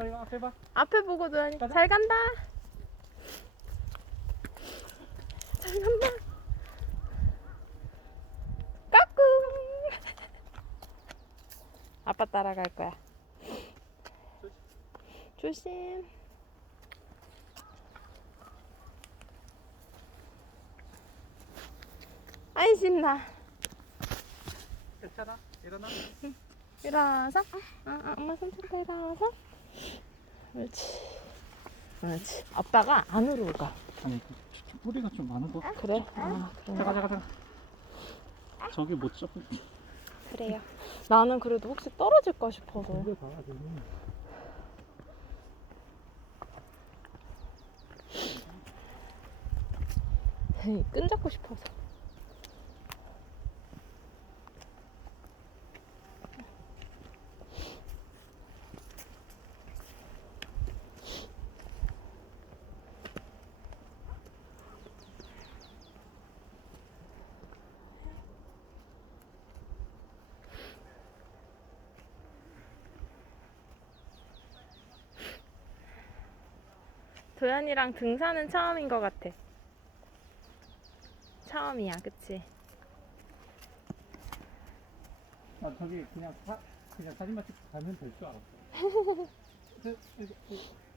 어, 이거 앞에 봐. 앞에 보고 도현이 가자. 잘 간다. 잘 간다. 까꿍. 아빠 따라갈 거야. 조심. 아이 신나. 괜찮아? 일어나. 일어나서. 아, 아, 엄마 손잡고 일어나서. 그렇지. 그렇지. 아빠가 안으로 가. 아니, 그 뿌리가 좀 많은 거. 그래? 아, 그래. 잠깐, 잠깐, 잠깐. 저기 못 잡고. 그래요. 나는 그래도 혹시 떨어질까 싶어서. 봐야. 에이, 끈잡고 싶어서. 도현이랑 등산은 처음인 것 같아. 처음이야, 그치? 나 저기 그냥 사, 그냥 사진만 찍고 가면 될 줄 알았어.